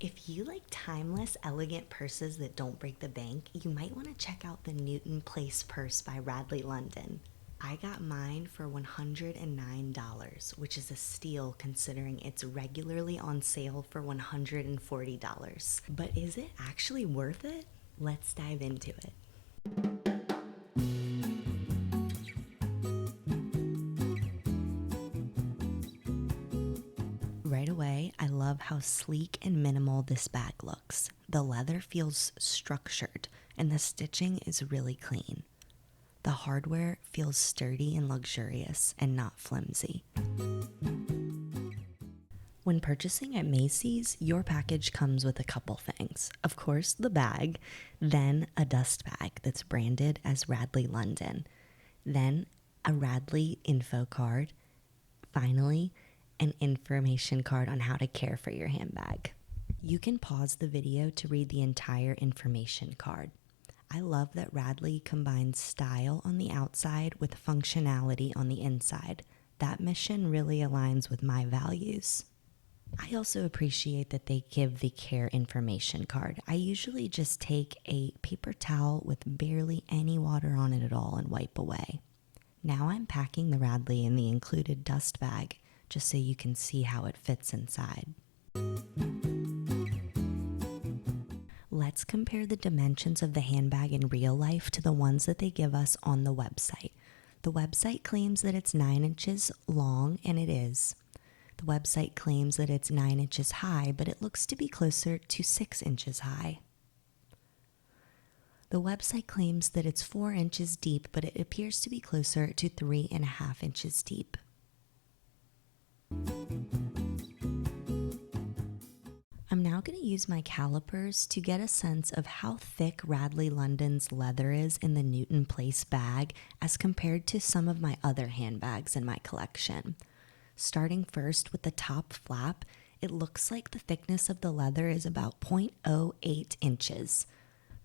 If you like timeless, elegant purses that don't break the bank, you might want to check out the Newton Place purse by Radley London. I got mine for $109, which is a steal considering it's regularly on sale for $140. But is it actually worth it? Let's dive into it. Right away, I love how sleek and minimal this bag looks. The leather feels structured, and the stitching is really clean. The hardware feels sturdy and luxurious and not flimsy. When purchasing at Macy's, your package comes with a couple things. Of course, the bag, then a dust bag that's branded as Radley London, then a Radley info card, finally, an information card on how to care for your handbag. You can pause the video to read the entire information card. I love that Radley combines style on the outside with functionality on the inside. That mission really aligns with my values. I also appreciate that they give the care information card. I usually just take a paper towel with barely any water on it at all and wipe away. Now I'm packing the Radley in the included dust bag, just so you can see how it fits inside. Let's compare the dimensions of the handbag in real life to the ones that they give us on the website. The website claims that it's 9 inches long, and it is. The website claims that it's 9 inches high, but it looks to be closer to 6 inches high. The website claims that it's 4 inches deep, but it appears to be closer to 3.5 inches deep. I'm now going to use my calipers to get a sense of how thick Radley London's leather is in the Newton Place bag as compared to some of my other handbags in my collection. Starting first with the top flap, it looks like the thickness of the leather is about 0.08 inches.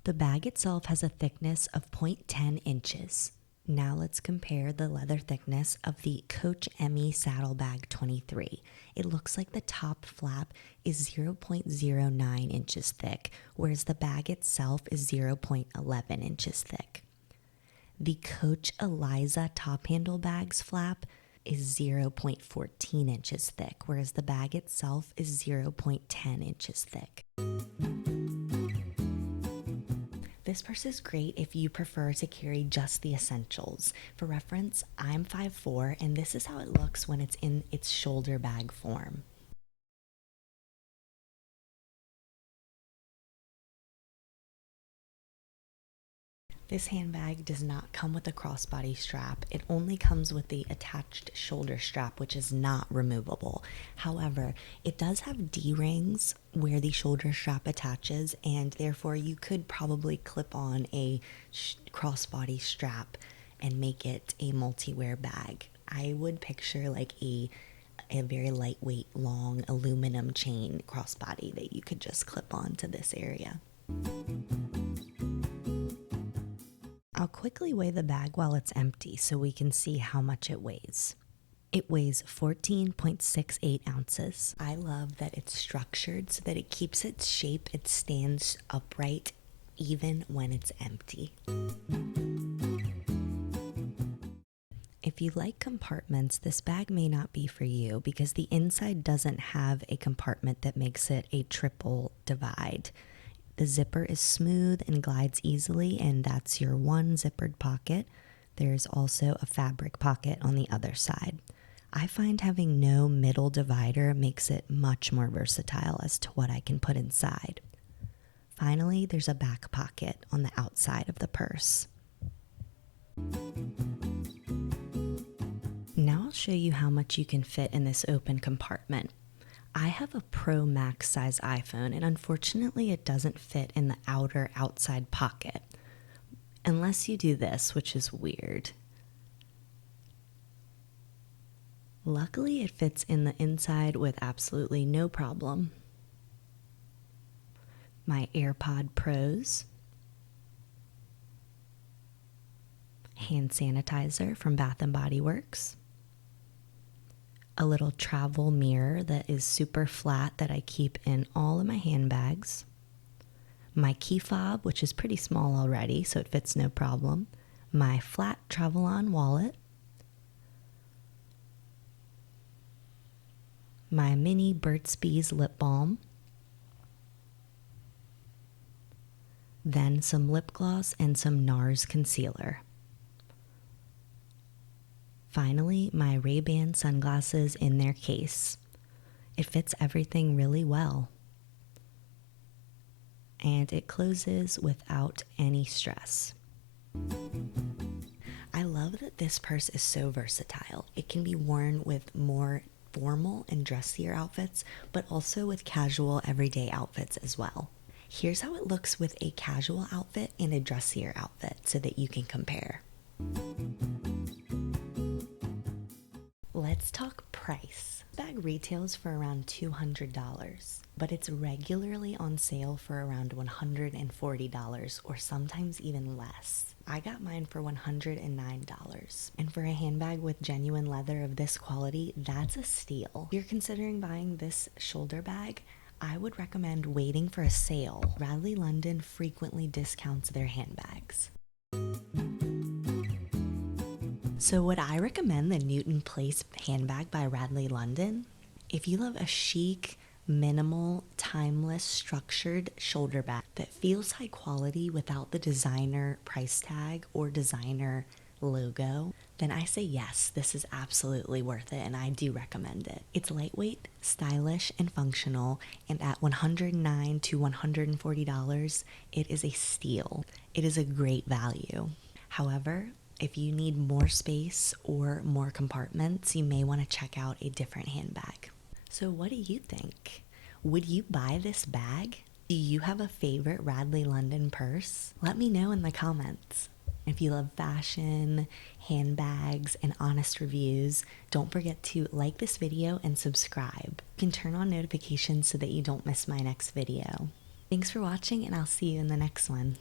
The bag itself has a thickness of 0.10 inches. Now let's compare the leather thickness of the Coach Emmy Saddlebag 23. It looks like the top flap is 0.09 inches thick, whereas the bag itself is 0.11 inches thick. The Coach Eliza top handle bag's flap is 0.14 inches thick, whereas the bag itself is 0.10 inches thick. This purse is great if you prefer to carry just the essentials. For reference, I'm 5'4", and this is how it looks when it's in its shoulder bag form. This handbag does not come with a crossbody strap. It only comes with the attached shoulder strap, which is not removable. However, it does have D-rings where the shoulder strap attaches, and therefore you could probably clip on a crossbody strap and make it a multi-wear bag. I would picture like a very lightweight, long aluminum chain crossbody that you could just clip on to this area. I'll quickly weigh the bag while it's empty so we can see how much it weighs. It weighs 14.68 ounces. I love that it's structured so that it keeps its shape. It stands upright even when it's empty. If you like compartments, this bag may not be for you because the inside doesn't have a compartment that makes it a triple divide. The zipper is smooth and glides easily, and that's your one zippered pocket. There's also a fabric pocket on the other side. I find having no middle divider makes it much more versatile as to what I can put inside. Finally, there's a back pocket on the outside of the purse. Now I'll show you how much you can fit in this open compartment. I have a Pro Max size iPhone, and unfortunately it doesn't fit in the outer outside pocket. Unless you do this, which is weird. Luckily it fits in the inside with absolutely no problem. My AirPod Pros, hand sanitizer from Bath and Body Works, a little travel mirror that is super flat that I keep in all of my handbags, my key fob, which is pretty small already, so it fits no problem, my flat travel-on wallet, my mini Burt's Bees lip balm, then some lip gloss and some NARS concealer. Finally, my Ray-Ban sunglasses in their case. It fits everything really well. And it closes without any stress. I love that this purse is so versatile. It can be worn with more formal and dressier outfits, but also with casual everyday outfits as well. Here's how it looks with a casual outfit and a dressier outfit so that you can compare. Let's talk price. Bag retails for around $200, but it's regularly on sale for around $140 or sometimes even less. I got mine for $109, and for a handbag with genuine leather of this quality, that's a steal. If you're considering buying this shoulder bag, I would recommend waiting for a sale. Radley London frequently discounts their handbags. So would I recommend the Newton Place handbag by Radley London? If you love a chic, minimal, timeless, structured shoulder bag that feels high quality without the designer price tag or designer logo, then I say yes, this is absolutely worth it and I do recommend it. It's lightweight, stylish, and functional, and at $109 to $140, it is a steal. It is a great value. However, if you need more space or more compartments, you may want to check out a different handbag. So what do you think? Would you buy this bag? Do you have a favorite Radley London purse? Let me know in the comments. If you love fashion, handbags, and honest reviews, don't forget to like this video and subscribe. You can turn on notifications so that you don't miss my next video. Thanks for watching, and I'll see you in the next one.